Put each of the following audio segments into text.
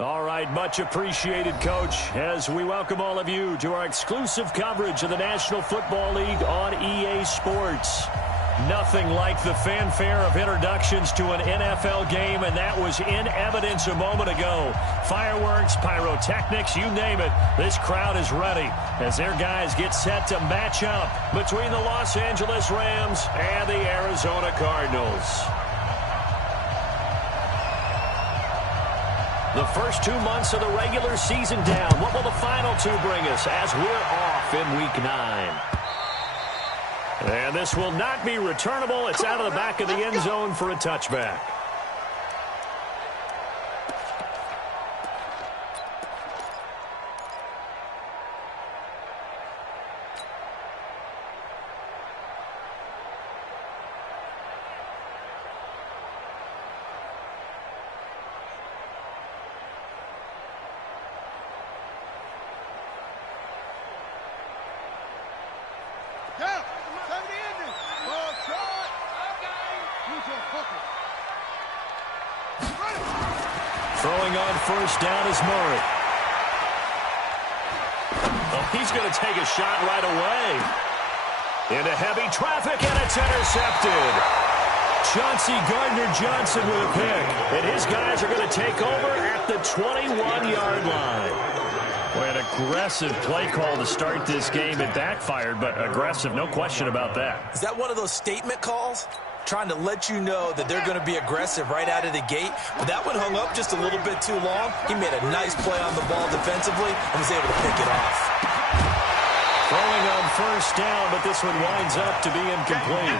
All right, much appreciated, Coach, as we welcome all of you to our exclusive coverage of the National Football League on EA Sports. Nothing like the fanfare of introductions to an NFL game, and that was in evidence a moment ago. Fireworks, pyrotechnics, you name it. This crowd is ready as their guys get set to match up between the Los Angeles Rams and the Arizona Cardinals. The first 2 months of the regular season down. What will the final two bring us as we're off in Week 9? And this will not be returnable. It's out of the back of the end zone for a touchback. Throwing on first down is Murray. Oh, he's going to take a shot right away. Into heavy traffic, and it's intercepted. Chauncey Gardner-Johnson with a pick. And his guys are going to take over at the 21-yard line. Boy, an aggressive play call to start this game. It backfired, but aggressive, no question about that. Is that one of those statement calls? Trying to let you know that they're going to be aggressive right out of the gate. But that one hung up just a little bit too long. He made a nice play on the ball defensively and was able to pick it off. Throwing on first down, but this one winds up to be incomplete.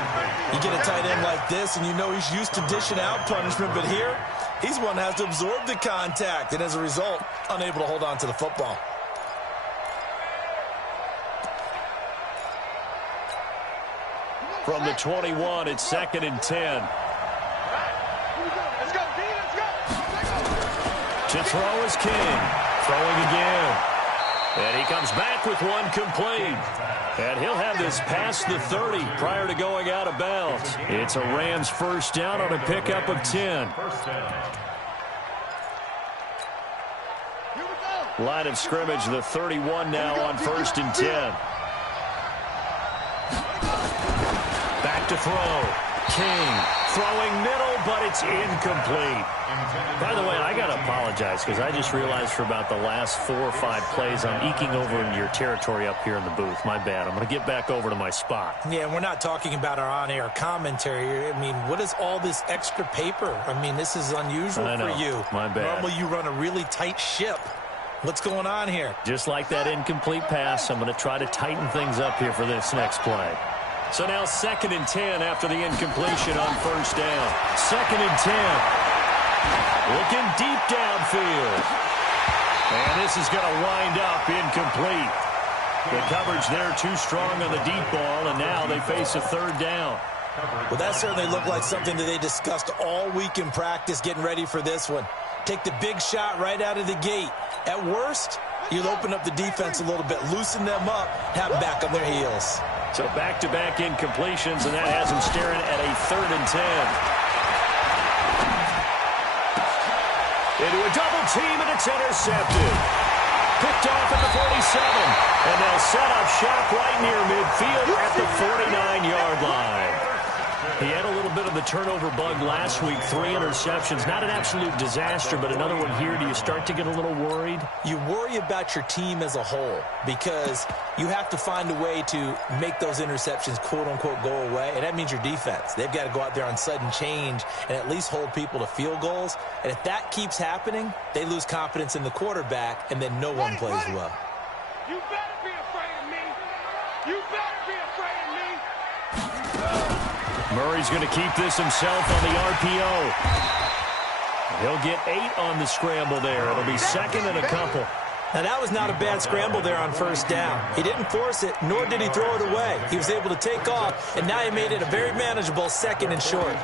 You get a tight end like this, and you know he's used to dishing out punishment. But here, he's one that has to absorb the contact, and as a result, unable to hold on to the football. From the 21, it's 2nd and 10. To throw is King. Throwing again. And he comes back with one complete. And he'll have this past the 30 prior to going out of bounds. It's a Rams first down on a pickup of 10. Line of scrimmage, the 31 now on 1st and 10. Back to throw. King throwing middle, but it's incomplete. By the way, I got to apologize because I just realized for about the last 4 or 5 plays I'm eking over into your territory up here in the booth. My bad. I'm going to get back over to my spot. Yeah, and we're not talking about our on-air commentary. I mean, what is all this extra paper? I mean, this is unusual for you. My bad. Normally you run a really tight ship. What's going on here? Just like that incomplete pass, I'm going to try to tighten things up here for this next play. So now 2nd and 10 after the incompletion on first down. 2nd and 10. Looking deep downfield. And this is going to wind up incomplete. The coverage there too strong on the deep ball, and now they face a 3rd down. Well, that certainly looked like something that they discussed all week in practice getting ready for this one. Take the big shot right out of the gate. At worst, you'll open up the defense a little bit, loosen them up, have them back on their heels. So back-to-back incompletions, and that has him staring at a 3rd and 10. Into a double team, and it's intercepted. Picked off at the 47, and they'll set up shop right near midfield at the 49-yard line. He had a little bit of the turnover bug last week, 3 interceptions. Not an absolute disaster, but another one here. Do you start to get a little worried? You worry about your team as a whole because you have to find a way to make those interceptions, quote-unquote, go away, and that means your defense. They've got to go out there on sudden change and at least hold people to field goals. And if that keeps happening, they lose confidence in the quarterback, and then no one plays well. You better be afraid of me. You better be afraid of me. Murray's going to keep this himself on the RPO. He'll get 8 on the scramble there. It'll be 2nd and a couple. Now, that was not a bad scramble there on first down. He didn't force it, nor did he throw it away. He was able to take off, and now he made it a very manageable 2nd and short.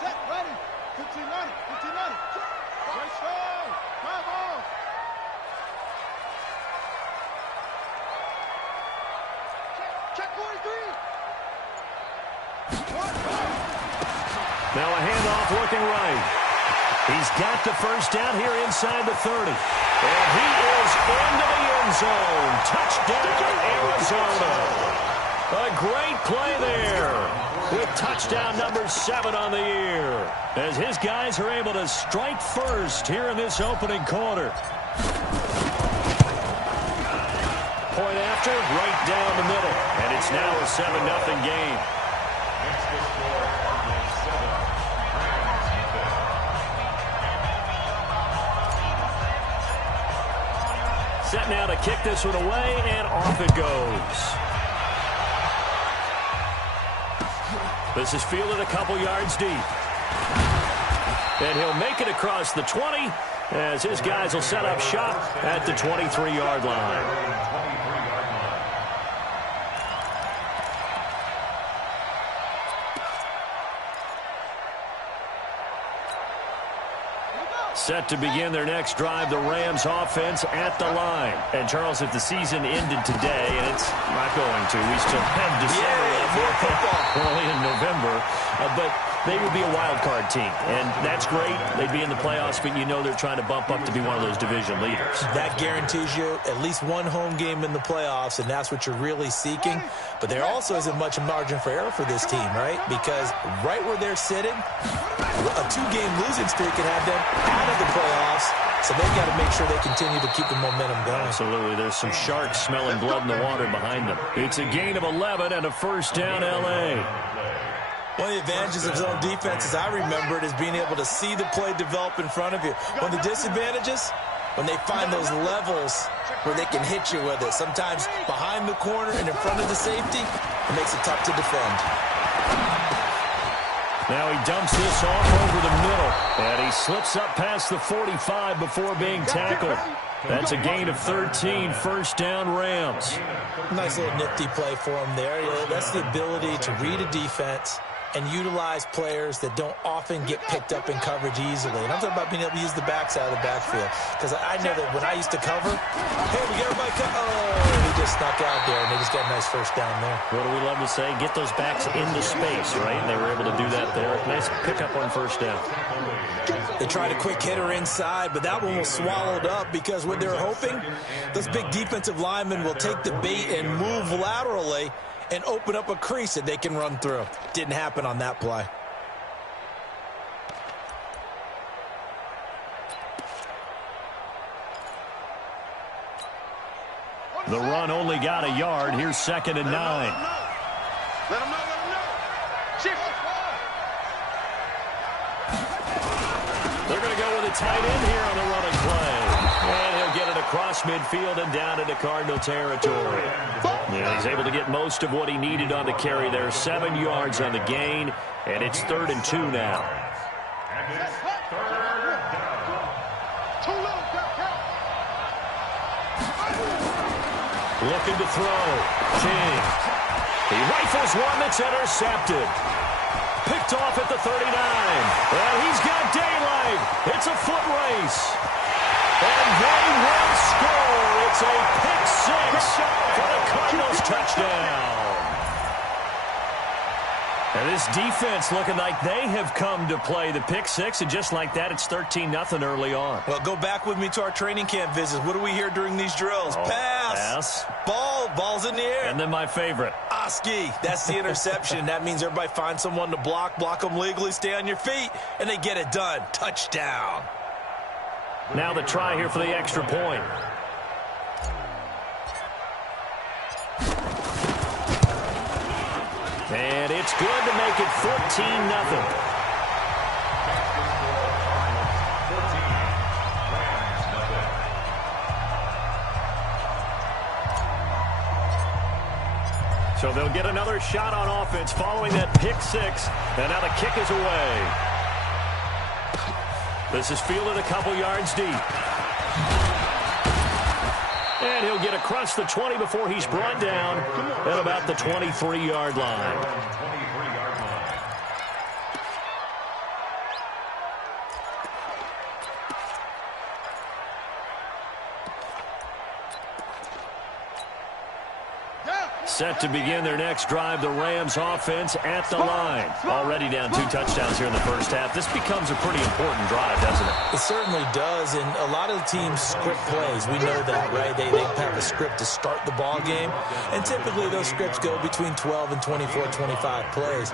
Set, ready. 15-90. 15-90. Right side. Drive off. Check 43. Now a handoff looking right. He's got the first down here inside the 30. And he is into the end zone. Touchdown, Arizona. A great play there with touchdown number 7 on the year, as his guys are able to strike first here in this opening quarter. Point after, right down the middle. And it's now a 7-0 game. Set now to kick this one away, and off it goes. This is fielded a couple yards deep. And he'll make it across the 20 as his guys will set up shop at the 23-yard line. Set to begin their next drive, the Rams offense at the line. And, Charles, if the season ended today, and it's not going to, we still have December left, early in November, but they would be a wild card team. And that's great. They'd be in the playoffs, but you know they're trying to bump up to be one of those division leaders. That guarantees you at least one home game in the playoffs, and that's what you're really seeking. But there also isn't much margin for error for this team, right? Because right where they're sitting, a 2-game losing streak can have them out of the playoffs, so they've got to make sure they continue to keep the momentum going. Absolutely. There's some sharks smelling blood in the water behind them. It's a gain of 11 and a first down, L.A. One of the advantages of zone defense, as I remember it, is being able to see the play develop in front of you. One of the disadvantages, when they find those levels where they can hit you with it, sometimes behind the corner and in front of the safety, it makes it tough to defend. Now he dumps this off over the middle, and he slips up past the 45 before being tackled. That's a gain of 13, first down Rams. Nice little nifty play for him there. That's the ability to read a defense and utilize players that don't often get picked up in coverage easily. And I'm talking about being able to use the backside of the backfield. Because I know that when I used to cover, hey, we got everybody he just snuck out there, and they just got a nice first down there. What do we love to say? Get those backs into space, right? And they were able to do that there. Nice pickup on first down. They tried a quick hitter inside, but that one was swallowed up because what they're hoping, those big defensive linemen will take the bait and move laterally and open up a crease that they can run through. Didn't happen on that play. The run only got a yard. Here's 2nd and 9. Let him know. Shift. They're going to go with a tight end here on the running play. And he'll get it across midfield and down into Cardinal territory. Yeah, he's able to get most of what he needed on the carry there. 7 yards on the gain, and it's 3rd and 2 now. Looking to throw. King. He rifles one that's intercepted. Picked off at the 39. And he's got daylight. It's a foot race. And they will score. It's a pick 6 for the Cardinals touchdown. And this defense looking like they have come to play the pick 6, and just like that, it's 13-0 early on. Well, go back with me to our training camp visits. What do we hear during these drills? Pass. Ball's in the air. And then my favorite. Oski. That's the interception. That means everybody finds someone to block them legally, stay on your feet, and they get it done. Touchdown. Now the try here for the extra point. And it's good to make it 14-0. So they'll get another shot on offense following that pick 6. And now the kick is away. This is fielded a couple yards deep. And he'll get across the 20 before he's brought down at about the 23-yard line. Set to begin their next drive, the Rams offense at the line. Already down 2 touchdowns here in the first half. This becomes a pretty important drive, doesn't it? It certainly does, and a lot of the teams script plays. We know that, right? They have a script to start the ball game, and typically those scripts go between 12 and 24, 25 plays.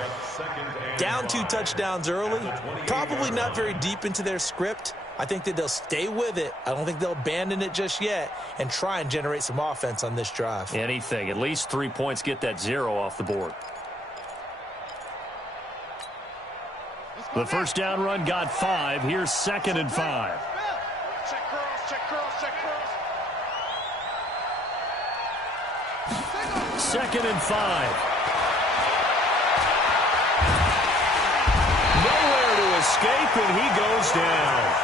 Down 2 touchdowns early, probably not very deep into their script. I think that they'll stay with it. I don't think they'll abandon it just yet and try and generate some offense on this drive. Anything. At least 3 points, get that 0 off the board. The first down run got 5. Here's 2nd and 5. Check girls, check girls, check girls. 2nd and 5. Nowhere to escape, and he goes down.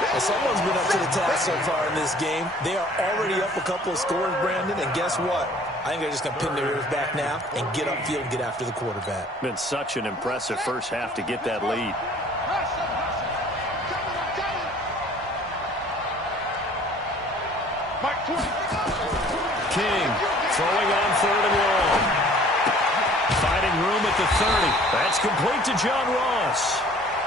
Well, someone's been up to the task so far in this game. They are already up a couple of scores, Brandon, and guess what? I think they're just going to pin their ears back now and get upfield and get after the quarterback. Been such an impressive first half to get that lead. King throwing on 3rd and long. Finding room at the 30. That's complete to John Ross.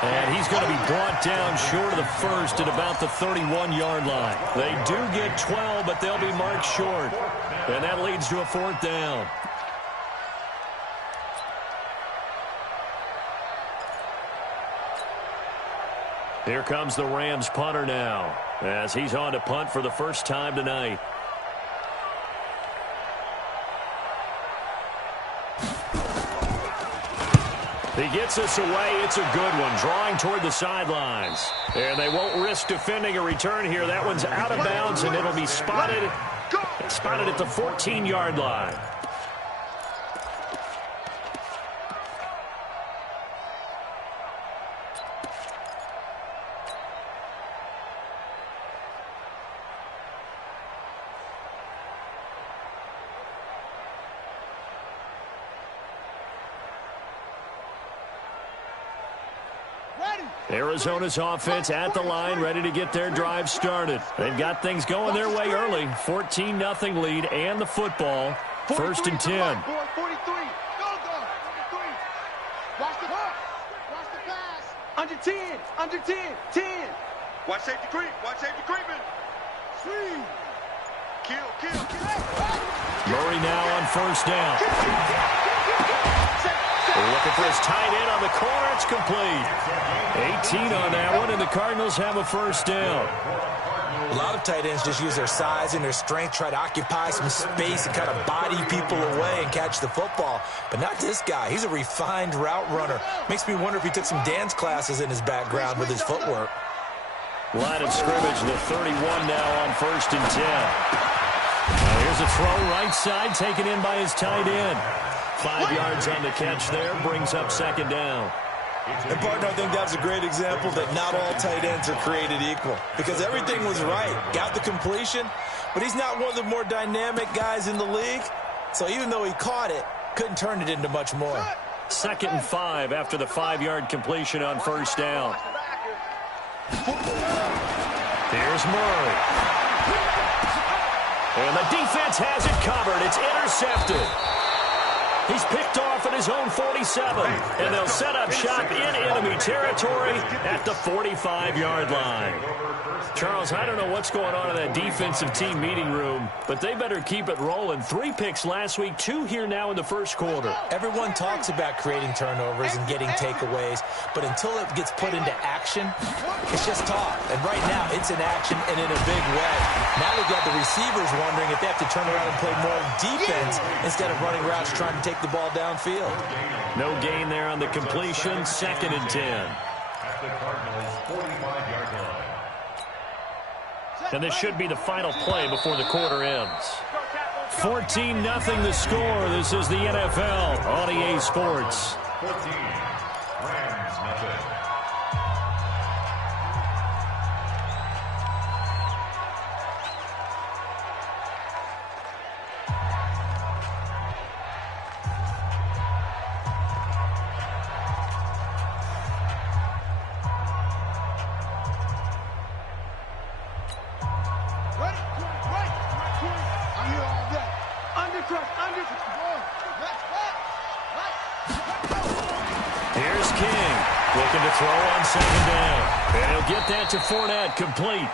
And he's going to be brought down short of the first at about the 31-yard line. They do get 12, but they'll be marked short. And that leads to a 4th down. Here comes the Rams punter now, as he's on to punt for the first time tonight. He gets us away. It's a good one, drawing toward the sidelines. And they won't risk defending a return here. That one's out of bounds, and it'll be spotted at the 14-yard line. Arizona's offense at the line, ready to get their drive started. They've got things going their way early. 14-0 lead and the football. 1st and 10. 43. Go, go. 43. Watch the pass. Watch the pass. Under 10. Under 10. 10. Watch safety creep. Watch safety creeping. Swing. Kill. Murray now on 1st down. They're looking for his tight end on the corner. It's complete. 18 on that one, and the Cardinals have a 1st down. A lot of tight ends just use their size and their strength, try to occupy some space and kind of body people away and catch the football. But not this guy. He's a refined route runner. Makes me wonder if he took some dance classes in his background with his footwork. Line of scrimmage, the 31 now on 1st and 10. Now here's a throw right side, taken in by his tight end. 5 yards on the catch there, brings up 2nd down. And, partner, I think that's a great example that not all tight ends are created equal. Because everything was right. Got the completion, but he's not one of the more dynamic guys in the league. So even though he caught it, couldn't turn it into much more. 2nd and 5 after the 5-yard completion on 1st down. Here's Murray. And the defense has it covered. It's intercepted. He's picked off at his own 47, and they'll set up shop in enemy territory at the 45-yard line. Charles, I don't know what's going on in that defensive team meeting room, but they better keep it rolling. 3 picks last week, 2 here now in the first quarter. Everyone talks about creating turnovers and getting takeaways, but until it gets put into action, it's just talk. And right now, it's in action and in a big way. Now they've got the receivers wondering if they have to turn around and play more defense instead of running routes trying to take the ball downfield. No gain there on the completion. 2nd and 10. At the Cardinals' 45-yard line. And this should be the final play before the quarter ends. 14-0 the score. This is the NFL on EA Sports. 14, Rams, nothing. Here's King, looking to throw on second down. And he'll get that to Fournette, complete.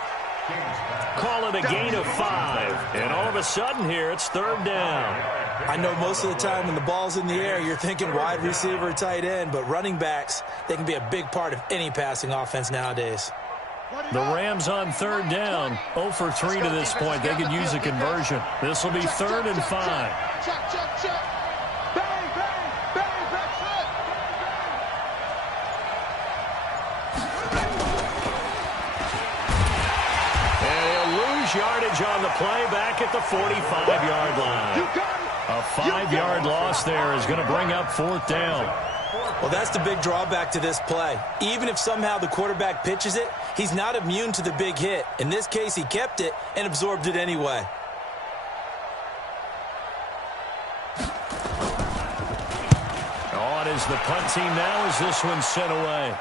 Call it a gain of 5. And all of a sudden here, it's third down. I know most of the time when the ball's in the air, you're thinking wide receiver, tight end, but running backs, they can be a big part of any passing offense nowadays. The Rams on third down, 0 for 3 to this point. They could use a conversion. This will be 3rd and 5. Yardage on the play back at the 45-yard line. A 5-yard loss there is going to bring up 4th down. Well, that's the big drawback to this play. Even if somehow the quarterback pitches it, he's not immune to the big hit. In this case, he kept it and absorbed it anyway. On is the punt team now as this one's sent away.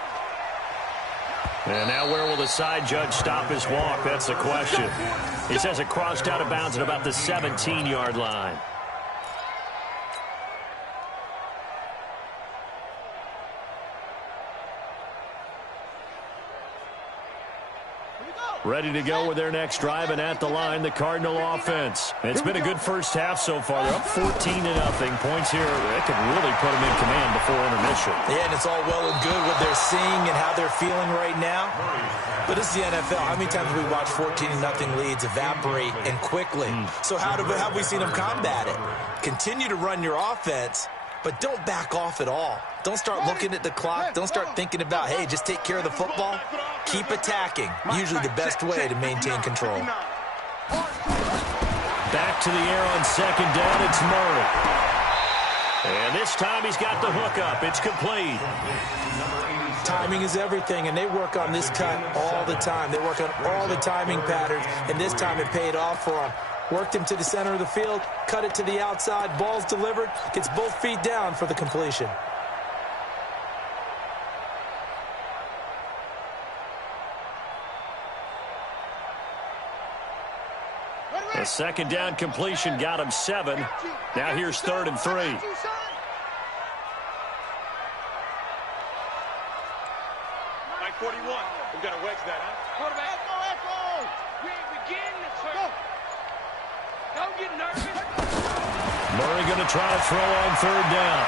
And now where will the side judge stop his walk? That's the question. He says it crossed out of bounds at about the 17-yard line. Ready to go with their next drive, and at the line, the Cardinal offense. It's been a good first half so far. They're up 14-0. Points here, that could really put them in command before intermission. Yeah, and it's all well and good what they're seeing and how they're feeling right now. But it's the NFL. How many times have we watched 14-0 leads evaporate and quickly? So how have we seen them combat it? Continue to run your offense, but don't back off at all. Don't start looking at the clock. Don't start thinking about, hey, just take care of the football. Keep attacking. Usually the best way to maintain control. Back to the air on second down. It's Murray. And this time he's got the hook up. It's complete. Timing is everything, and they work on this cut all the time. They work on all the timing patterns, and this time it paid off for them. Worked him to the center of the field, cut it to the outside, ball's delivered, gets both feet down for the completion. A second down completion got him 7. Now here's 3rd and 3. Line 41. We're going to wedge that, huh? Quarterback. Echo. We ain't beginning to turn. Don't get nervous. Murray going to try to throw on 3rd down.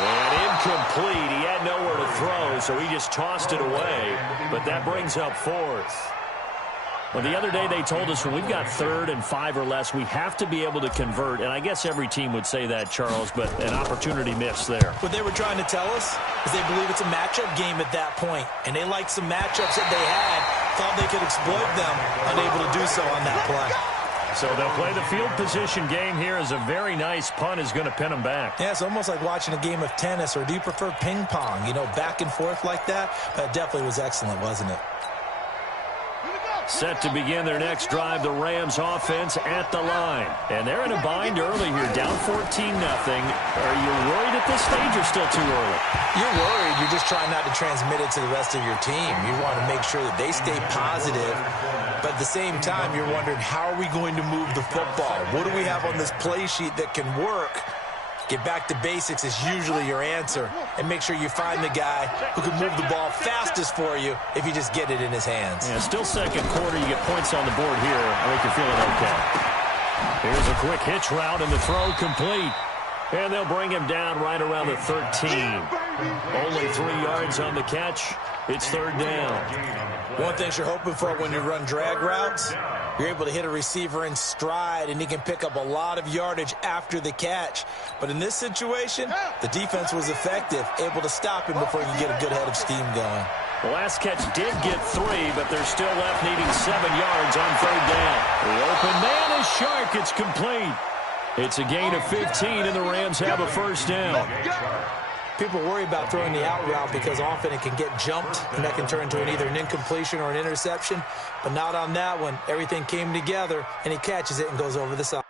And incomplete. He had nowhere to throw, so he just tossed it away. But that brings up 4th. Well, the other day they told us when we've got 3rd and 5 or less, we have to be able to convert. And I guess every team would say that, Charles, but an opportunity missed there. What they were trying to tell us is they believe it's a matchup game at that point. And they liked some matchups that they had, thought they could exploit them, unable to do so on that play. So they'll play the field position game here as a very nice punt is going to pin them back. Yeah, it's almost like watching a game of tennis, or do you prefer ping pong? You know, back and forth like that? That definitely was excellent, wasn't it? Set to begin their next drive, the Rams offense at the line. And they're in a bind early here, down 14-0. Are you worried at this stage or still too early? You're worried. You're just trying not to transmit it to the rest of your team. You want to make sure that they stay positive. But at the same time, you're wondering, how are we going to move the football? What do we have on this play sheet that can work? Get back to basics is usually your answer. And make sure you find the guy who can move the ball fastest for you if you just get it in his hands. Yeah, still second quarter. You get points on the board here. I think you're feeling okay. Here's a quick hitch route, and the throw complete. And they'll bring him down right around the 13. Only 3 yards on the catch. It's 3rd down. One thing you're hoping for when you run drag routes, you're able to hit a receiver in stride, and he can pick up a lot of yardage after the catch. But in this situation, the defense was effective, able to stop him before he could get a good head of steam going. The last catch did get 3, but they're still left needing 7 yards on 3rd down. The open man is Shark. It's complete. It's a gain of 15, and the Rams have a 1st down. People worry about throwing the out route because often it can get jumped, and that can turn into either an incompletion or an interception. But not on that one. Everything came together, and he catches it and goes over the side.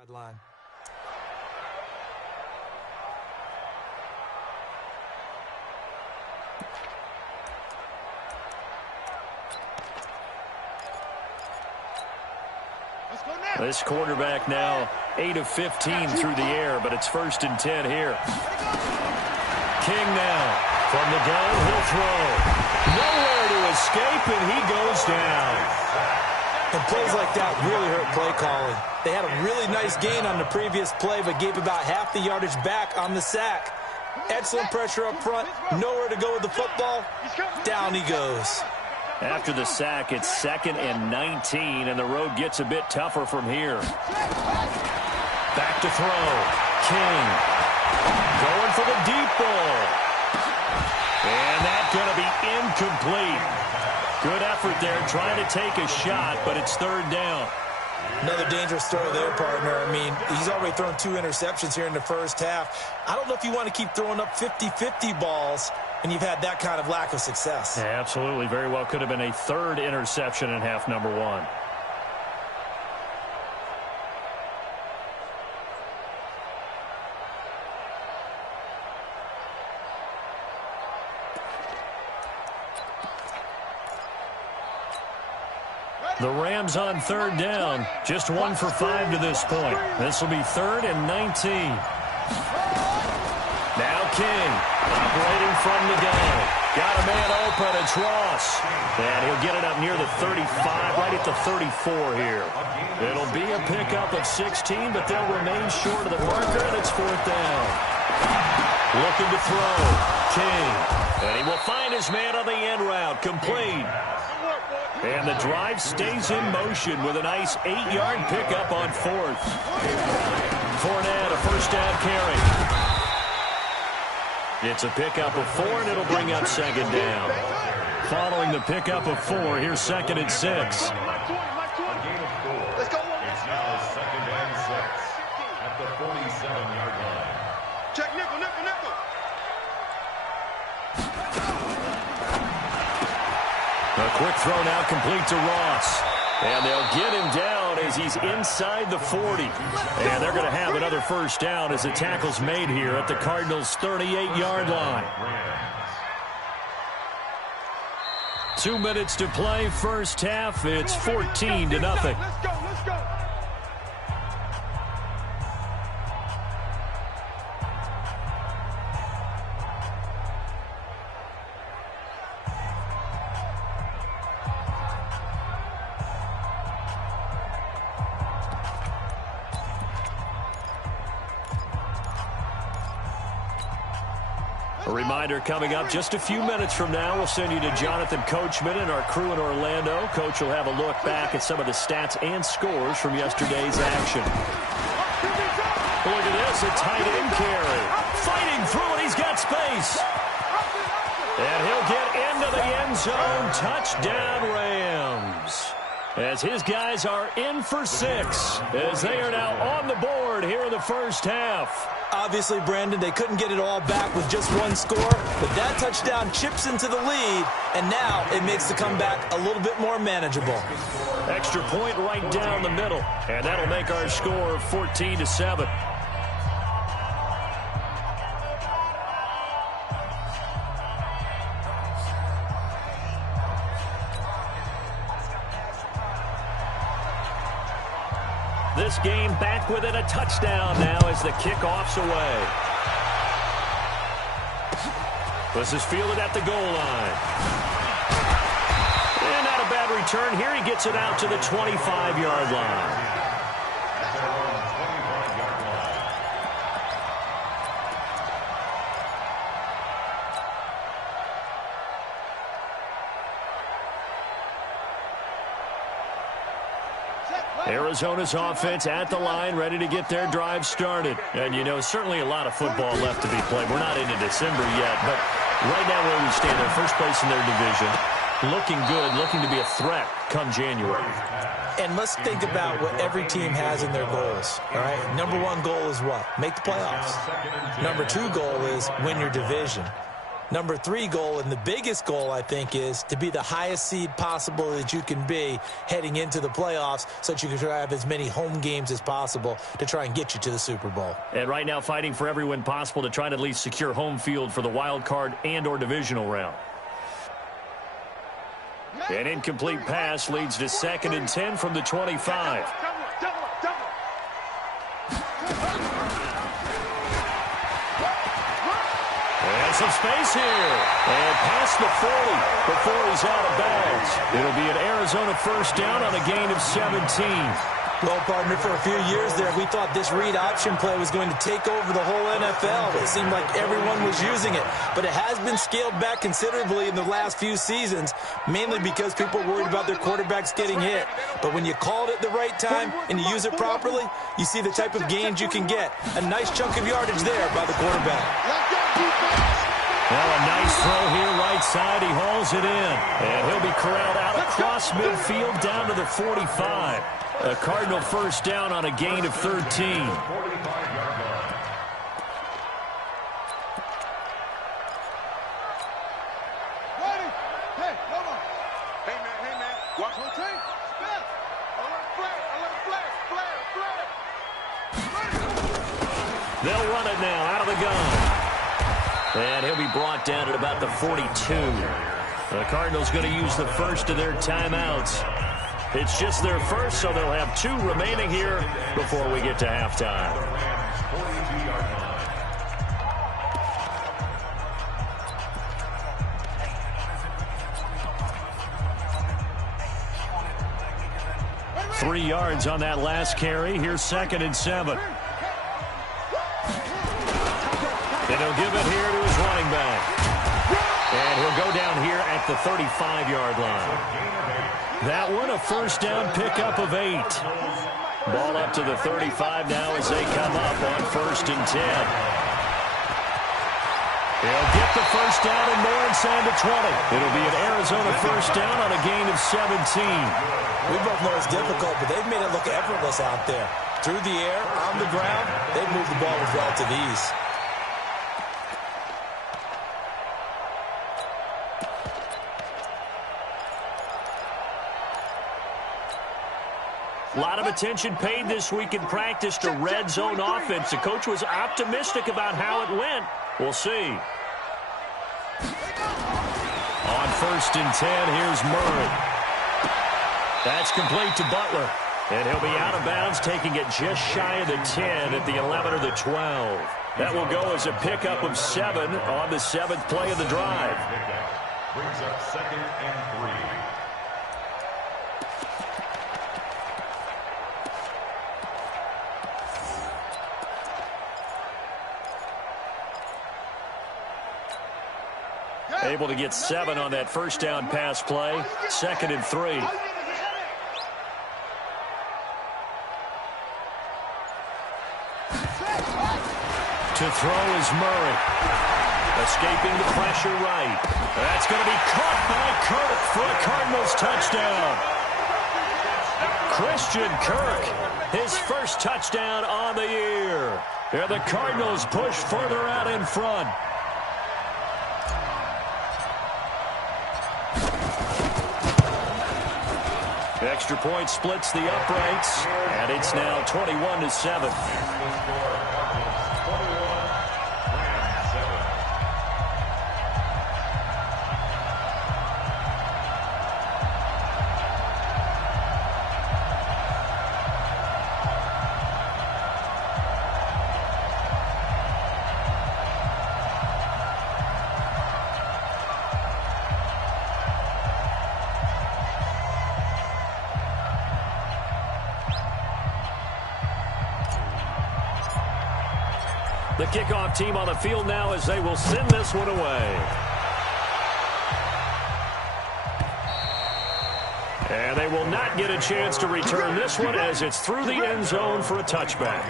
Sideline. This quarterback now 8 of 15 through the air, but it's 1st and 10 here. King now from the gun, he'll throw. Nowhere to escape, and he goes down. And plays like that really hurt play calling. They had a really nice gain on the previous play, but gave about half the yardage back on the sack. Excellent pressure up front, nowhere to go with the football. Down he goes. After the sack, it's 2nd and 19, and the road gets a bit tougher from here. Back to throw. King going for the deep ball. And that's going to be incomplete. Good effort there trying to take a shot, but it's 3rd down. Another dangerous throw there, partner. I mean, he's already thrown 2 interceptions here in the first half. I don't know if you want to keep throwing up 50-50 balls and you've had that kind of lack of success. Yeah, absolutely. Very well could have been a 3rd interception in half number 1. The Rams on 3rd down. Just 1 for 5 to this point. This will be 3rd and 19. Now King, operating from the gun. Got a man open, it's Ross. And he'll get it up near the 35, right at the 34 here. It'll be a pickup of 16, but they'll remain short of the marker, and it's 4th down. Looking to throw. King. And he will find his man on the end route. Complete. And the drive stays in motion with a nice 8-yard pickup on 4th. Fournette, a 1st down carry. It's a pickup of 4, and it'll bring up 2nd down. Following the pickup of 4, here's 2nd and 6. Let's go. It's now 2nd and 6 at the 47-yard line. Check nickel. A quick throw now complete to Ross. And they'll get him down as he's inside the 40. And they're going to have another 1st down as the tackle's made here at the Cardinals' 38-yard line. 2 minutes to play, first half. It's 14-0. Let's go. A reminder coming up just a few minutes from now, we'll send you to Jonathan Coachman and our crew in Orlando. Coach will have a look back at some of the stats and scores from yesterday's action. Look at this, a tight end carry. Fighting through it, he's got space. And he'll get into the end zone. Touchdown, Rams. As his guys are in for 6, as they are now on the board here in the first half. Obviously, Brandon, they couldn't get it all back with just 1 score, but that touchdown chips into the lead, and now it makes the comeback a little bit more manageable. Extra point right down the middle, and that'll make our score 14-7. This game back within a touchdown now as the kickoff's away. This is fielded at the goal line. And not a bad return here. He gets it out to the 25-yard line. Arizona's offense at the line, ready to get their drive started. And, you know, certainly a lot of football left to be played. We're not into December yet, but right now where we stand, they're first place in their division. Looking good, looking to be a threat come January. And let's think about what every team has in their goals, all right? Number 1 goal is what? Make the playoffs. Number 2 goal is win your division. Number 3 goal, and the biggest goal, I think, is to be the highest seed possible that you can be heading into the playoffs so that you can try to have as many home games as possible to try and get you to the Super Bowl. And right now fighting for every win possible to try to at least secure home field for the wild card and or divisional round. An incomplete pass leads to 2nd and 10 from the 25. And some space here. And past the 40 before he's out of bounds. It'll be an Arizona first down on a gain of 17. Well, partner, for a few years there, we thought this read option play was going to take over the whole NFL. It seemed like everyone was using it. But it has been scaled back considerably in the last few seasons, mainly because people are worried about their quarterbacks getting hit. But when you call it at the right time and you use it properly, you see the type of gains you can get. A nice chunk of yardage there by the quarterback. Well, a nice throw here, right side. He hauls it in. And he'll be corralled out across midfield down to the 45. A Cardinal first down on a gain of 13. Ready? Hey, hold on. Hey, man. Watch one team. Step. Flare. They'll run it now out of the gun. And he'll be brought down at about the 42. The Cardinals going to use the first of their timeouts. It's just their first, so they'll have 2 remaining here before we get to halftime. Three yards on that last carry. Here's 2nd and 7. And he'll give it here to his running back. And he'll go down here at the 35-yard line. That one, a first down pickup of 8. Ball up to the 35 now as they come up on 1st and 10. He'll get the first down and more inside the 20. It'll be an Arizona first down on a gain of 17. We both know it's difficult, but they've made it look effortless out there. Through the air, on the ground, they've moved the ball with relative ease. A lot of attention paid this week in practice to red zone offense. The coach was optimistic about how it went. We'll see. On 1st and 10, here's Murray. That's complete to Butler. And he'll be out of bounds, taking it just shy of the 10 at the 11 or the 12. That will go as a pickup of 7 on the 7th play of the drive. Brings up 2nd and 3. Able to get 7 on that first down pass play. 2nd and 3. To throw is Murray. Escaping the pressure right. That's going to be caught by Kirk for a Cardinals touchdown. Christian Kirk, his first touchdown on the year. And the Cardinals push further out in front. Extra point splits the uprights, and it's now 21-7. The kickoff team on the field now as they will send this one away. And they will not get a chance to return this one as it's through the end zone for a touchback.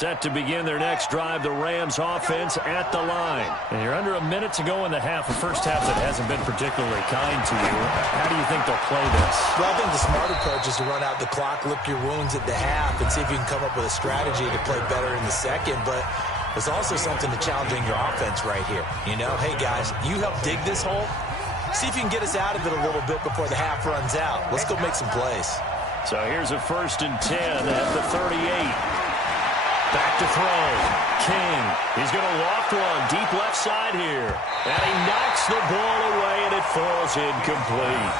Set to begin their next drive, the Rams offense at the line. And you're under a minute to go in the half, a first half that hasn't been particularly kind to you. How do you think they'll play this? Well, I think the smart approach is to run out the clock, lick your wounds at the half, and see if you can come up with a strategy to play better in the second. But there's also something to challenging your offense right here. You know, hey, guys, you help dig this hole. See if you can get us out of it a little bit before the half runs out. Let's go make some plays. So here's a 1st and 10 at the 38. Back to throw. King. He's going to loft one deep left side here. And he knocks the ball away, and it falls incomplete.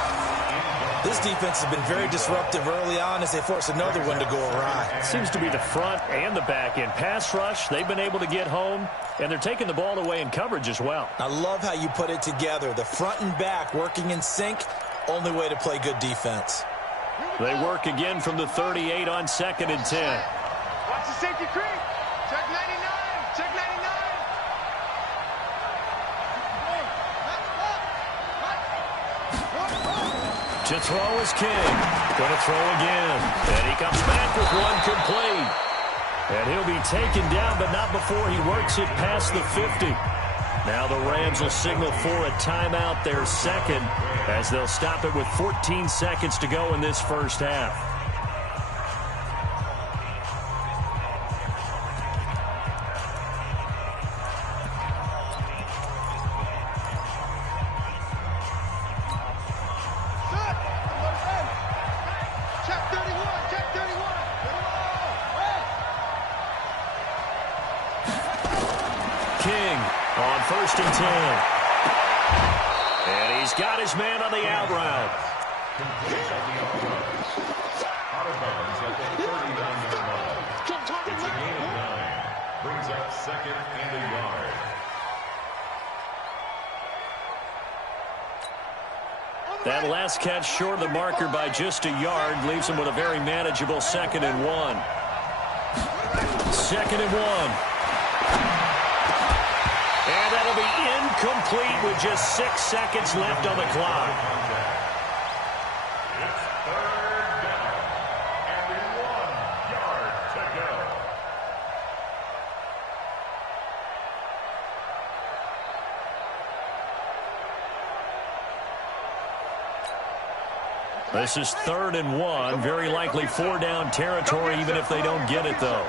This defense has been very disruptive early on as they force another one to go awry. It seems to be the front and the back end. Pass rush, they've been able to get home, and they're taking the ball away in coverage as well. I love how you put it together. The front and back working in sync, only way to play good defense. They work again from the 38 on 2nd and 10. Watch the safety creep. Check 99. Check 99. To throw is King. Going to throw again. And he comes back with one complete. And he'll be taken down, but not before he works it past the 50. Now the Rams will signal for a timeout, their second, as they'll stop it with 14 seconds to go in this first half. King on 1st and 10. And he's got his man on the out route. Out of bounds at the 39-yard line. It's a gain of 9. Brings up 2nd and a yard. That last catch short of the marker by just a yard leaves him with a very manageable 2nd and 1. 2nd and 1. And that'll be incomplete with just 6 seconds left on the clock. It's 3rd down and 1 yard to go. This is 3rd and 1. Very likely 4-down territory even if they don't get it, though.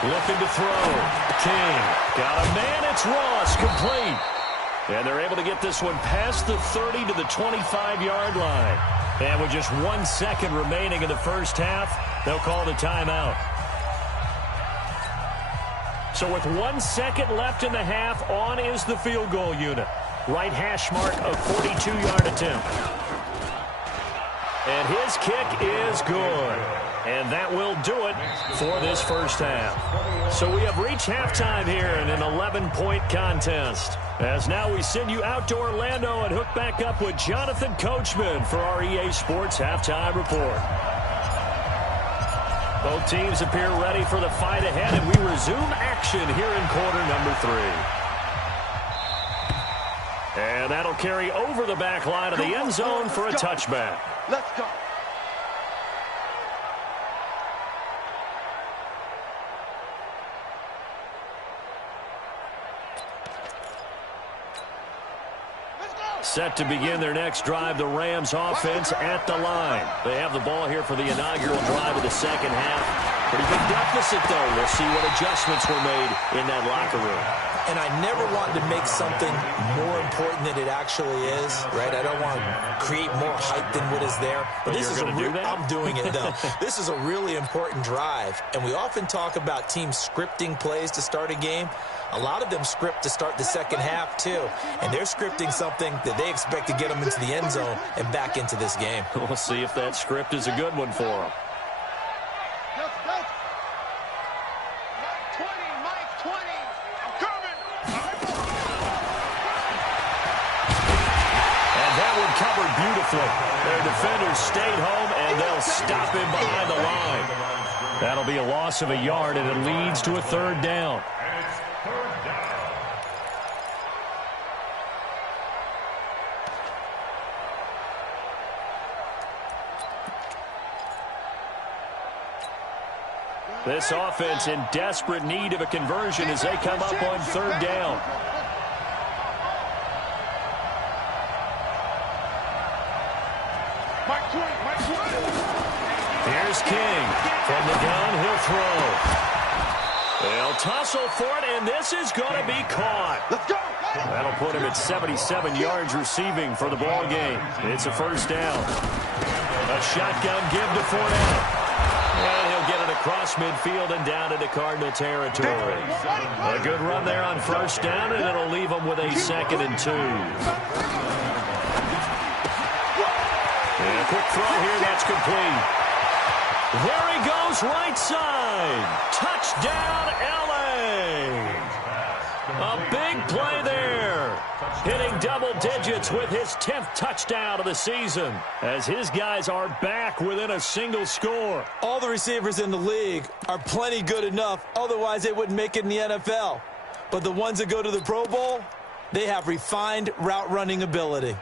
Looking to throw. King. Got a man. It's Ross. Complete. And they're able to get this one past the 30 to the 25-yard line. And with just 1 second remaining in the first half, they'll call the timeout. So with 1 second left in the half, on is the field goal unit. Right hash mark of 42-yard attempt. And his kick is good. And that will do it for this first half. So we have reached halftime here in an 11-point contest. As now we send you out to Orlando and hook back up with Jonathan Coachman for our EA Sports Halftime Report. Both teams appear ready for the fight ahead, and we resume action here in quarter number 3. And that'll carry over the back line of the end zone for a touchback. Let's go. Set to begin their next drive, the Rams offense at the line. They have the ball here for the inaugural drive of the second half. Pretty big deficit, though. We'll see what adjustments were made in that locker room. And I never want to make something more important than it actually is, right? I don't want to create more hype than what is there. But this is I'm doing it, though. This is a really important drive. And we often talk about teams scripting plays to start a game. A lot of them script to start the second half, too. And they're scripting something that they expect to get them into the end zone and back into this game. We'll see if that script is a good one for them. Covered beautifully. Their defenders stayed home, and they'll stop him behind the line. That'll be a loss of a yard, and it leads to a 3rd down. And it's 3rd down. This offense in desperate need of a conversion as they come up on third down. Here's King. From the gun, he'll throw. They'll tussle for it, and this is going to be caught. Let's go. That'll put him at 77 yards receiving for the ball game. It's a first down. A shotgun give to Fournette. And he'll get it across midfield and down into Cardinal territory. A good run there on first down, and it'll leave him with a 2nd and 2. And a quick throw here, that's complete. There he goes, right side. Touchdown, L.A. A big play there. Hitting double digits with his 10th touchdown of the season as his guys are back within a single score. All the receivers in the league are plenty good enough. Otherwise, they wouldn't make it in the NFL. But the ones that go to the Pro Bowl, they have refined route running ability.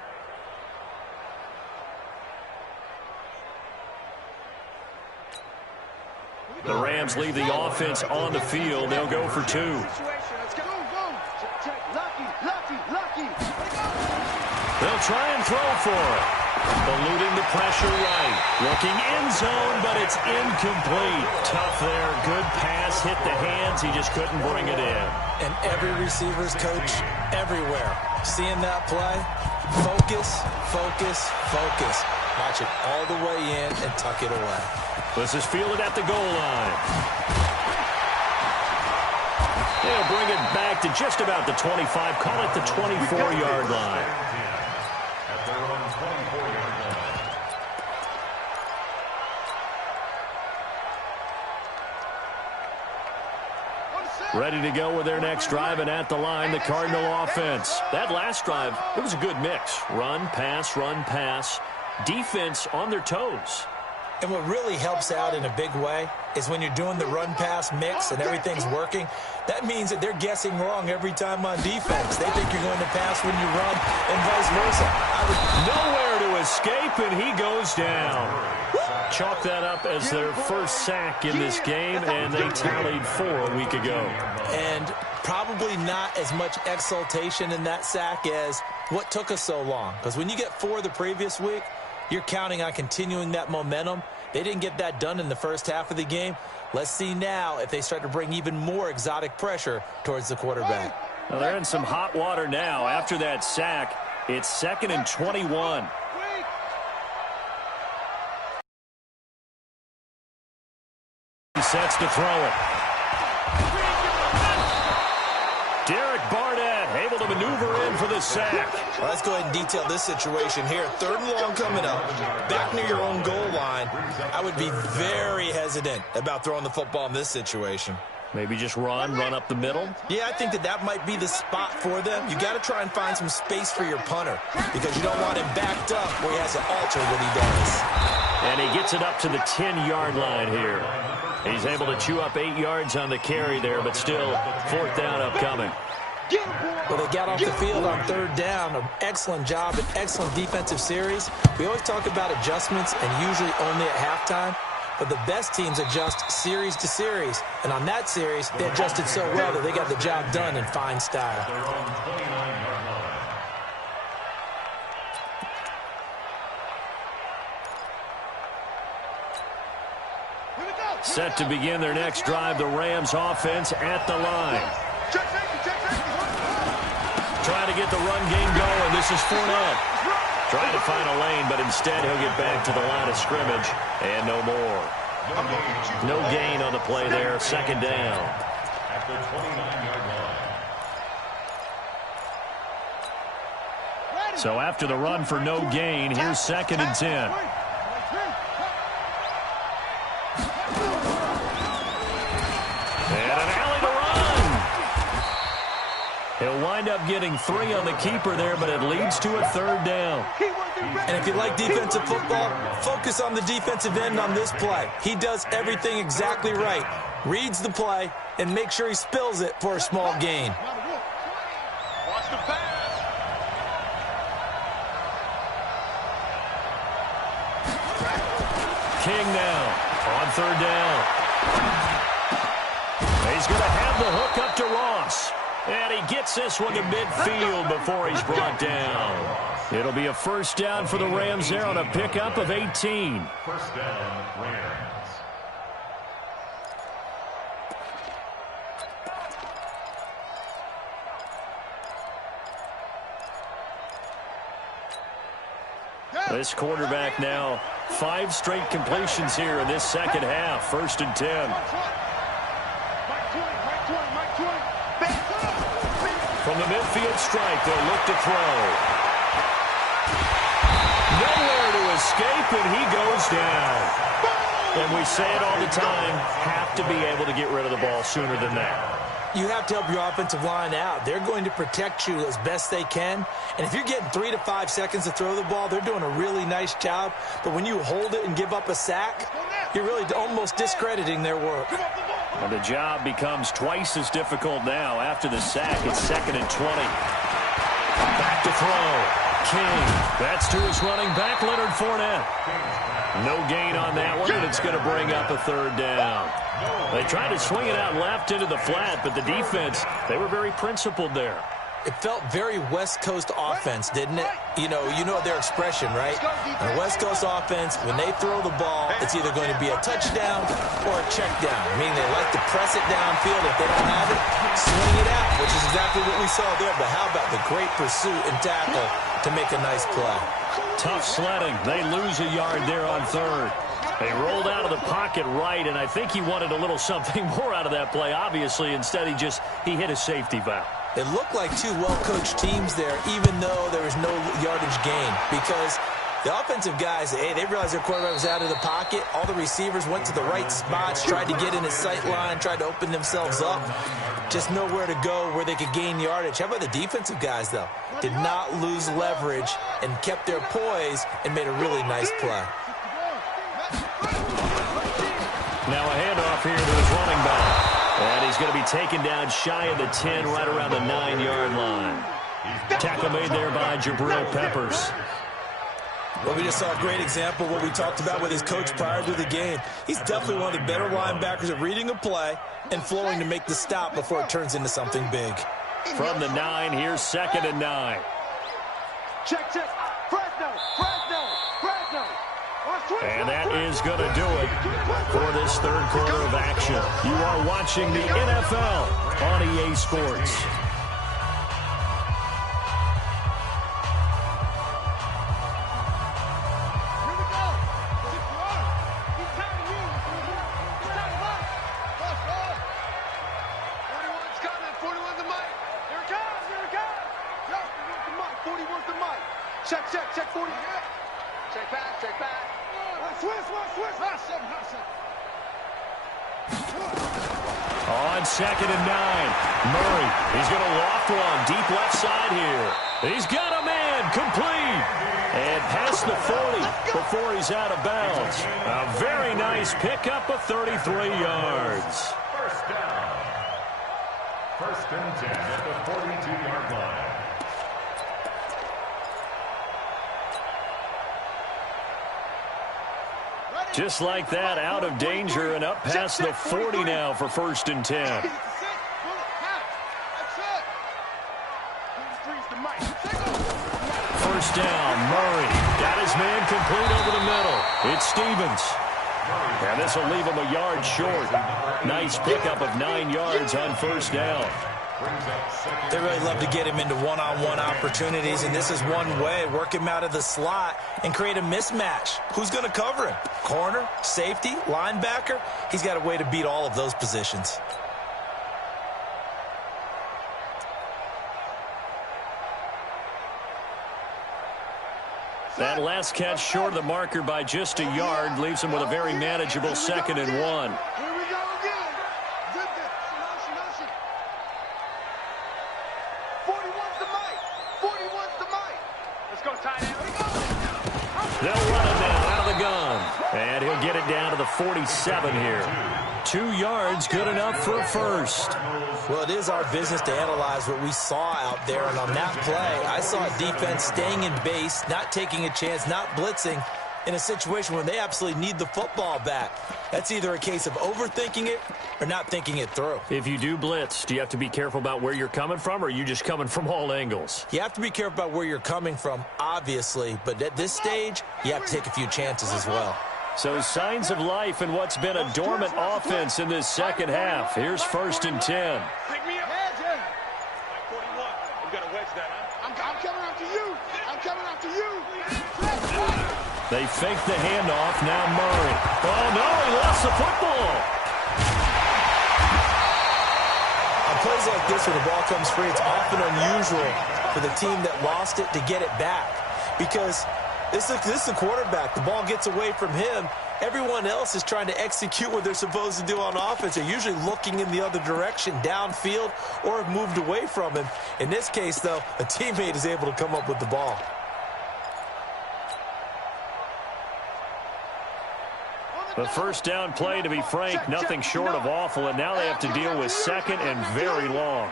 The Rams leave the offense on the field. They'll go for 2. They'll try and throw for it. Eluding the pressure right. Looking end zone, but it's incomplete. Tough there. Good pass. Hit the hands. He just couldn't bring it in. And every receiver's coach everywhere. Seeing that play, focus, focus, focus. Watch it all the way in and tuck it away. This is fielded at the goal line. They'll bring it back to just about the 25. Call it the 24-yard line. At their own 24-yard line. Ready to go with their next drive, and at the line, the Cardinal offense. That last drive, it was a good mix. Run, pass, defense on their toes. And what really helps out in a big way is when you're doing the run-pass mix and everything's working, that means that they're guessing wrong every time on defense. They think you're going to pass when you run and vice versa. Nowhere to escape, and he goes down. Chalk that up as their first sack in this game, and they tallied 4 a week ago. And probably not as much exultation in that sack as what took us so long. Because when you get 4 the previous week, you're counting on continuing that momentum. They didn't get that done in the first half of the game. Let's see now if they start to bring even more exotic pressure towards the quarterback. Well, they're in some hot water now. After that sack, it's 2nd and 21. He sets to throw it. Derek Barnett able to maneuver in for the sack. Well, let's go ahead and detail this situation here. 3rd and long coming up, back near your own goal line. I would be very hesitant about throwing the football in this situation. Maybe just run up the middle. Yeah, I think that might be the spot for them. You got to try and find some space for your punter because you don't want him backed up where he has to alter what he does. And he gets it up to the 10-yard line here. He's able to chew up 8 yards on the carry there, but still 4th down upcoming. Well, they got off the field on 3rd down. An excellent job, an excellent defensive series. We always talk about adjustments and usually only at halftime. But the best teams adjust series to series. And on that series, they adjusted so well that they got the job done in fine style. Set to begin their next drive, the Rams offense at the line. Trying to get the run game going. This is Fournette. Trying to find a lane, but instead he'll get back to the line of scrimmage. And no more. No gain on the play there. 2nd down. At the 29-yard line. So after the run for no gain, here's 2nd and 10. And an alley to run. He'll wind up getting 3 on the keeper there, but it leads to a 3rd down. And if you like defensive football, focus on the defensive end on this play. He does everything exactly right. Reads the play and makes sure he spills it for a small gain. Watch the pass. King now on 3rd down. He's going to have the hook up to Ross. And he gets this one to midfield before he's brought down. It'll be a first down for the Rams there on a pickup of 18. First down, Rams. This quarterback now 5 straight completions here in this second half. First and 10. From the midfield stripe, they'll look to throw. Nowhere to escape, and he goes down. And we say it all the time, have to be able to get rid of the ball sooner than that. You have to help your offensive line out. They're going to protect you as best they can. And if you're getting 3 to 5 seconds to throw the ball, they're doing a really nice job. But when you hold it and give up a sack, you're really almost discrediting their work. Well, the job becomes twice as difficult now. After the sack, it's 2nd and 20. Back to throw. King. That's to his running back, Leonard Fournette. No gain on that one, and it's going to bring up a 3rd down. They tried to swing it out left into the flat, but the defense, they were very principled there. It felt very West Coast offense, didn't it? You know their expression, right? On a West Coast offense, when they throw the ball, it's either going to be a touchdown or a check down, meaning they like to press it downfield. If they don't have it, swing it out, which is exactly what we saw there. But how about the great pursuit and tackle to make a nice play? Tough sledding. They lose a yard there on 3rd. They rolled out of the pocket right, and I think he wanted a little something more out of that play, obviously. Instead, he hit a safety valve. It looked like 2 well-coached teams there, even though there was no yardage gain, because the offensive guys, they realized their quarterback was out of the pocket. All the receivers went to the right spots, tried to get in his sight line, tried to open themselves up. Just nowhere to go where they could gain yardage. How about the defensive guys, though? Did not lose leverage and kept their poise and made a really nice play. Now a handoff here to his running back. And he's going to be taken down shy of the 10, right around the 9-yard line. Tackle made there by Jabril Peppers. Well, we just saw a great example of what we talked about with his coach prior to the game. He's definitely one of the better linebackers at reading a play and flowing to make the stop before it turns into something big. From the 9, here's 2nd and 9. Check. Fresno. And that is going to do it for this 3rd quarter of action. You are watching the NFL on EA Sports. Check 40. Check back. Swiss. On 2nd and 9, Murray, he's going to loft one deep left side here. He's got a man, complete. And past the 40 before he's out of bounds. A very nice pickup of 33 yards. First down. 1st and 10 at the 42-yard line. Just like that, out of danger and up past the 40 now for 1st and 10. First down, Murray got his man complete over the middle. It's Stevens. And this will leave him a yard short. Nice pickup of 9 yards on 1st down. They really love to get him into one-on-one opportunities, and this is one way. Work him out of the slot and create a mismatch. Who's going to cover him? Corner, safety, linebacker? He's got a way to beat all of those positions. That last catch short of the marker by just a yard leaves him with a very manageable 2nd and 1. Here we go again. 41's the mic. 41's the mic. Let's go, tight end. They'll run it now out of the gun. And he'll get it down to the 47 here. 2 yards, good enough for a first. Well, it is our business to analyze what we saw out there. And on that play, I saw a defense staying in base, not taking a chance, not blitzing, in a situation where they absolutely need the football back. That's either a case of overthinking it or not thinking it through. If you do blitz, do you have to be careful about where you're coming from, or are you just coming from all angles? You have to be careful about where you're coming from, obviously, but at this stage, you have to take a few chances as well. So signs of life in what's been a dormant offense in this second half. Here's 1st and 10. Pick me up. 41. I'm going to wedge that, huh? I'm coming after you. I'm coming after you. They fake the handoff. Now Murray. Oh, no, he lost the football. On plays like this, when the ball comes free, it's often unusual for the team that lost it to get it back. Because this is the quarterback. The ball gets away from him. Everyone else is trying to execute what they're supposed to do on offense. They're usually looking in the other direction, downfield, or have moved away from him. In this case, though, a teammate is able to come up with the ball. The first down play, to be frank, nothing short of awful, and now they have to deal with 2nd and very long.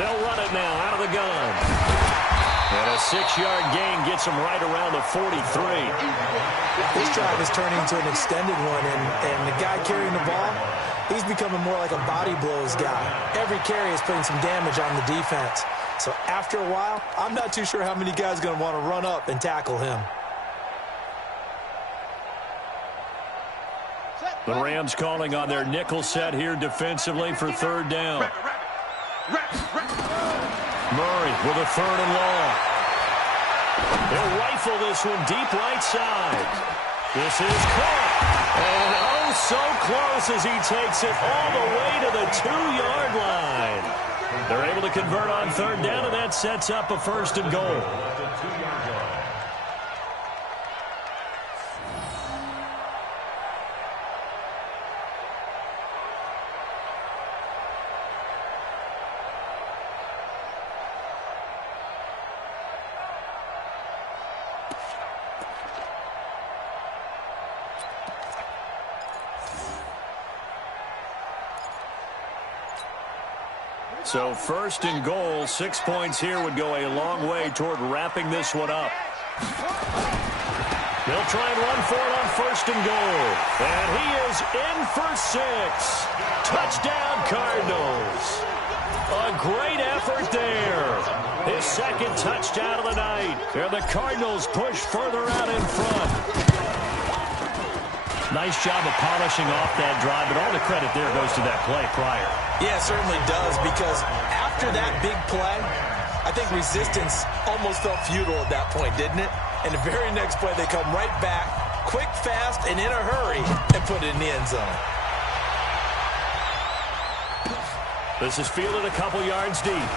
They'll run it now out of the gun. And a 6-yard gain gets them right around the 43. This drive is turning into an extended one, and the guy carrying the ball, he's becoming more like a body blows guy. Every carry is putting some damage on the defense. So after a while, I'm not too sure how many guys are going to want to run up and tackle him. The Rams calling on their nickel set here defensively for 3rd down. Murray with a 3rd and long. They'll rifle this one deep right side. This is caught. And oh, so close as he takes it all the way to the 2-yard line. They're able to convert on 3rd down, and that sets up a 1st and goal. So 1st and goal, 6 points here would go a long way toward wrapping this one up. They'll try and run for it on 1st and goal. And he is in for 6. Touchdown, Cardinals. A great effort there. His 2nd touchdown of the night. And the Cardinals push further out in front. Nice job of polishing off that drive, but all the credit there goes to that play prior. Yeah, it certainly does, because after that big play, I think resistance almost felt futile at that point, didn't it? And the very next play, they come right back, quick, fast, and in a hurry, and put it in the end zone. This is fielded a couple yards deep.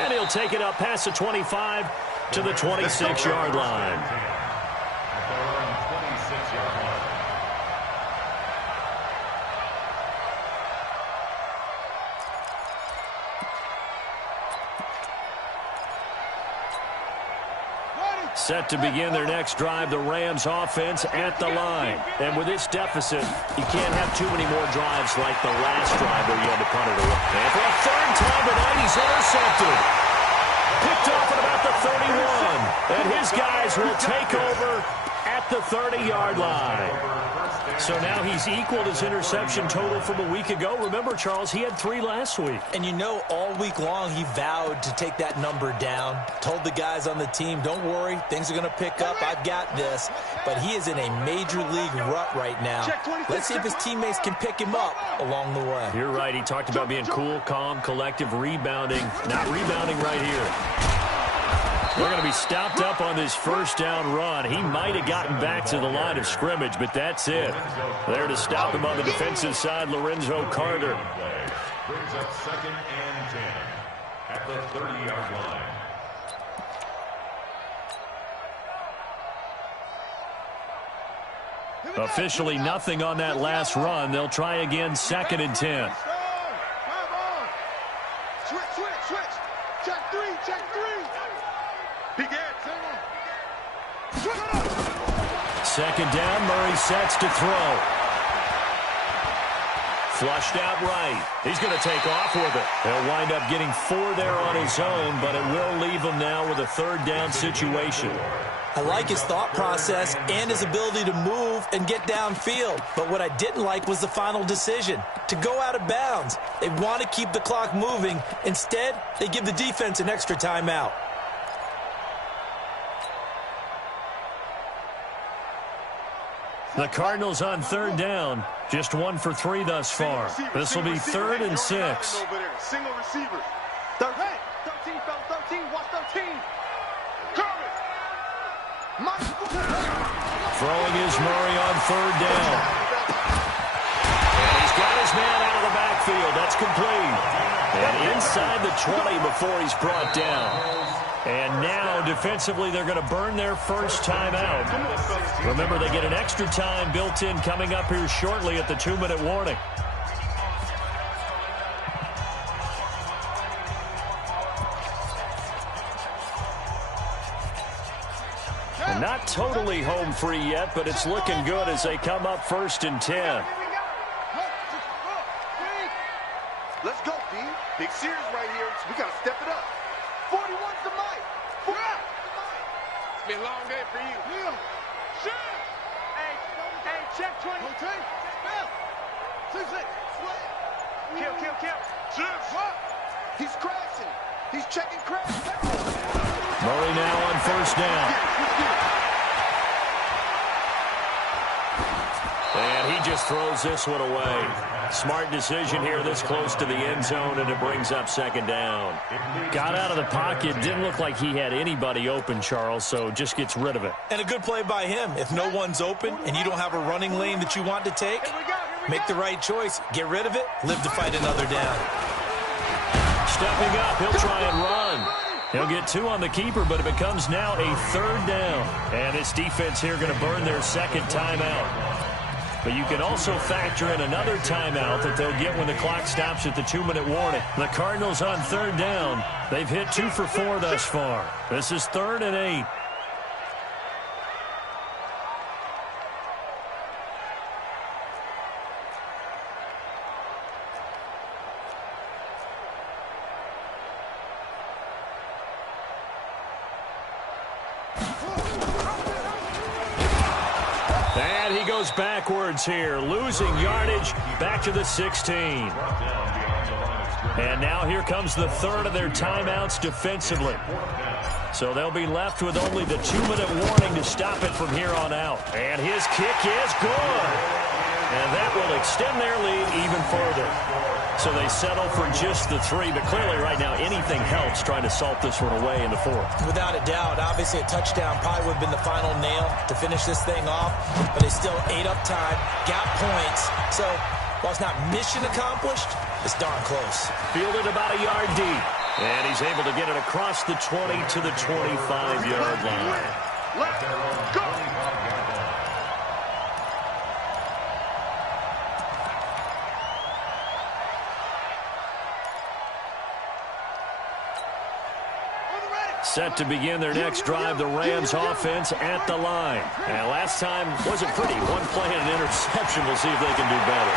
And he'll take it up past the 25 to the 26-yard line. Set to begin their next drive, the Rams offense at the line. And with this deficit, you can't have too many more drives like the last drive where you had to punt it away. And for a 3rd time tonight, he's intercepted. Picked off at about the 31. And his guys will take over at the 30-yard line. So now he's equaled his interception total from a week ago. Remember, Charles, he had 3 last week. And you know, all week long he vowed to take that number down. Told the guys on the team, don't worry, things are going to pick up. I've got this. But he is in a major league rut right now. Let's see if his teammates can pick him up along the way. You're right. He talked about being cool, calm, collective, rebounding. Not rebounding right here. We're going to be stopped up on this 1st down run. He might have gotten back to the line of scrimmage, but that's it. There to stop him on the defensive side, Lorenzo Carter. Brings up 2nd and 10 at the 30-yard line. Officially nothing on that last run. They'll try again, 2nd and 10. Switch. Check 3. Begin. 2nd down, Murray sets to throw. Flushed out right. He's going to take off with it. He'll wind up getting 4 there on his own, but it will leave him now with a third down situation. I like his thought process and his ability to move and get downfield. But what I didn't like was the final decision, to go out of bounds. They want to keep the clock moving. Instead, they give the defense an extra timeout. The Cardinals on third down. Just 1 for 3 thus far. This will be 3rd and 6. Single receiver. 13, 13, watch 13. Throwing is Murray on third down. And he's got his man out of the backfield. That's complete. And inside the 20 before he's brought down. And now, defensively, they're going to burn their first timeout. Remember, they get an extra time built in coming up here shortly at the 2-minute warning. And not totally home free yet, but it's looking good as they come up 1st and 10. Let's go, D. Big series right here. We got to step it up. 41's the mic. It's been a long day for you. Yeah. Sure. Hey, check 20. Okay. Kill. He's crashing. He's checking crash. Murray now on 1st down. And he just throws this one away. Smart decision here this close to the end zone, and it brings up 2nd down. Got out of the pocket. Didn't look like he had anybody open, Charles, so just gets rid of it. And a good play by him. If no one's open and you don't have a running lane that you want to take, make the right choice. Get rid of it. Live to fight another down. Stepping up, he'll try and run. He'll get 2 on the keeper, but it becomes now a 3rd down. And this defense here going to burn their 2nd timeout. But you can also factor in another timeout that they'll get when the clock stops at the 2-minute warning. The Cardinals on 3rd down. They've hit 2 for 4 thus far. This is 3rd and 8. Backwards here, losing yardage back to the 16. And now here comes the 3rd of their timeouts defensively. So they'll be left with only the 2-minute warning to stop it from here on out. And his kick is good. And that will extend their lead even further. So they settle for just the 3, but clearly right now anything helps trying to salt this one away in the 4th. Without a doubt, obviously a touchdown probably would have been the final nail to finish this thing off, but they still ate up time, got points. So while it's not mission accomplished, it's darn close. Fielded about a yard deep, and he's able to get it across the 20 to the 25-yard line. Let's go. Set to begin their next drive, the Rams offense at the line. And last time wasn't pretty. 1 play and an interception. We'll see if they can do better.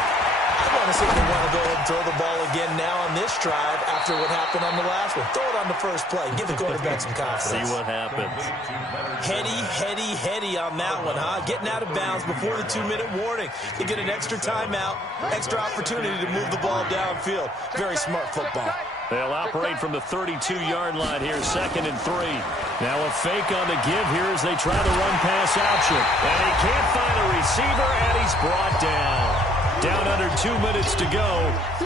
I want to see if they want to go ahead and throw the ball again now on this drive after what happened on the last one. Throw it on the first play. Give the quarterback some confidence. See what happens. Heady on that one, huh? Getting out of bounds before the 2-minute warning. You get an extra timeout, extra opportunity to move the ball downfield. Very smart football. They'll operate from the 32-yard line here, 2nd and 3. Now a fake on the give here as they try the run-pass option. And he can't find a receiver, and he's brought down. Down under 2 minutes to go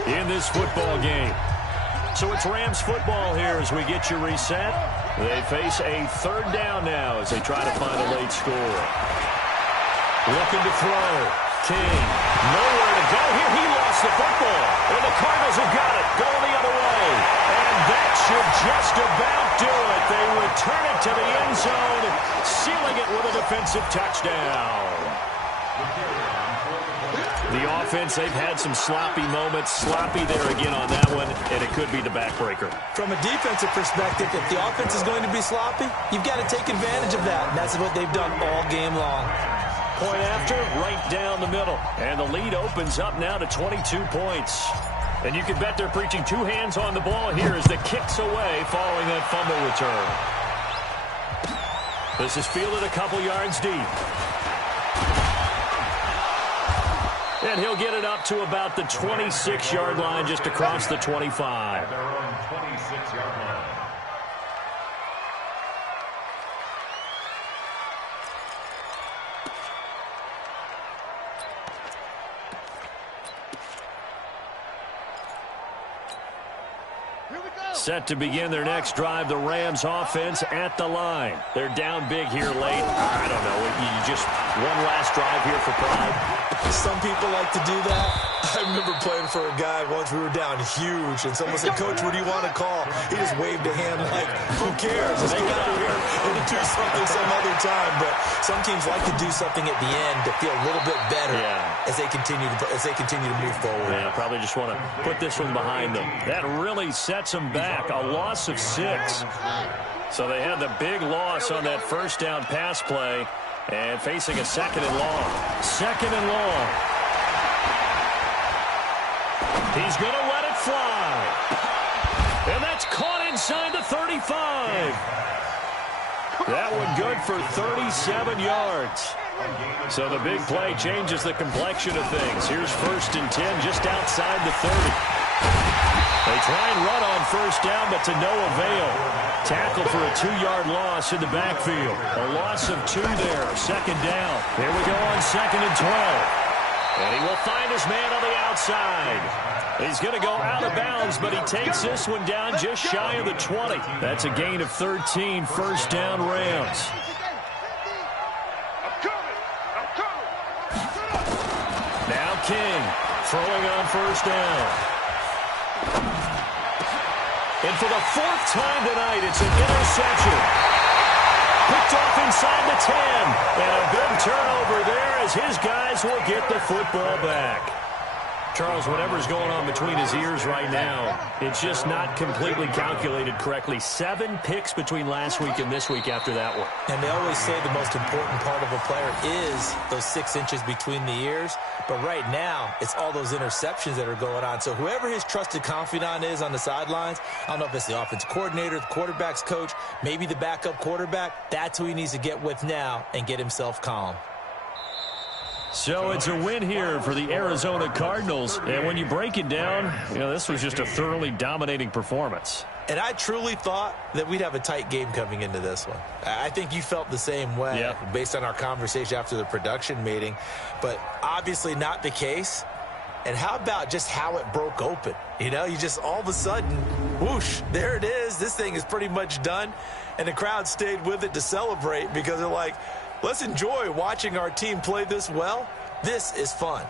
in this football game. So it's Rams football here as we get you reset. They face a 3rd down now as they try to find a late score. Looking to throw. King, nowhere to go here. He lost the football. And the Cardinals have got it. Going the other way. And that should just about do it. They return it to the end zone, sealing it with a defensive touchdown. The offense, they've had some sloppy moments. Sloppy there again on that one, and it could be the backbreaker. From a defensive perspective, if the offense is going to be sloppy, you've got to take advantage of that. And that's what they've done all game long. point after, right down the middle. And the lead opens up now to 22 points. And you can bet they're preaching two hands on the ball here as the kick's away following that fumble return. This is fielded a couple yards deep. And he'll get it up to about the 26-yard line, just across the 25. At their own 26-yard line. Set to begin their next drive, the Rams offense at the line. They're down big here late. I don't know. You just one last drive here for pride. Some people like to do that. I remember playing for a guy once. We were down huge, and someone said, "Coach, what do you want to call?" He just waved a hand like, "Who cares? Let's get out of here and do something some other time." But some teams like to do something at the end to feel a little bit better as they continue to move forward. Yeah, probably just want to put this one behind them. That really sets them back. A loss of 6. So they had the big loss on that first down pass play, and facing a second and long. Second and long. He's going to let it fly. And that's caught inside the 35. That one good for 37 yards. So the big play changes the complexion of things. Here's 1st and 10 just outside the 30. They try and run on first down, but to no avail. Tackle for a 2-yard loss in the backfield. A loss of 2 there. Second down. Here we go on 2nd and 12. And he will find his man on the outside. He's going to go out of bounds, but he takes this one down just shy of the 20. That's a gain of 13, first down Rams. Now King throwing on first down. And for the 4th time tonight, it's an interception. Picked off inside the 10. And a big turnover there as his guys will get the football back. Charles, whatever's going on between his ears right now, it's just not completely calculated correctly. 7 picks between last week and this week after that one. And they always say the most important part of a player is those 6 inches between the ears. But right now, it's all those interceptions that are going on. So whoever his trusted confidant is on the sidelines, I don't know if it's the offensive coordinator, the quarterback's coach, maybe the backup quarterback, that's who he needs to get with now and get himself calm. So it's a win here for the Arizona Cardinals. And when you break it down, this was just a thoroughly dominating performance. And I truly thought that we'd have a tight game coming into this one. I think you felt the same way based on our conversation after the production meeting. But obviously not the case. And how about just how it broke open? You just all of a sudden, whoosh, there it is. This thing is pretty much done. And the crowd stayed with it to celebrate because they're like, let's enjoy watching our team play this well. This is fun.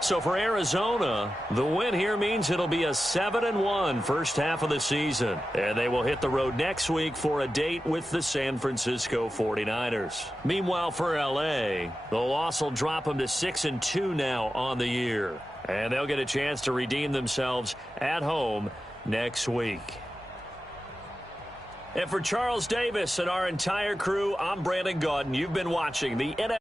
So for Arizona, the win here means it'll be a 7-1 first half of the season. And they will hit the road next week for a date with the San Francisco 49ers. Meanwhile, for L.A., the loss will drop them to 6-2 now on the year. And they'll get a chance to redeem themselves at home next week. And for Charles Davis and our entire crew, I'm Brandon Gaudin. You've been watching the NFL.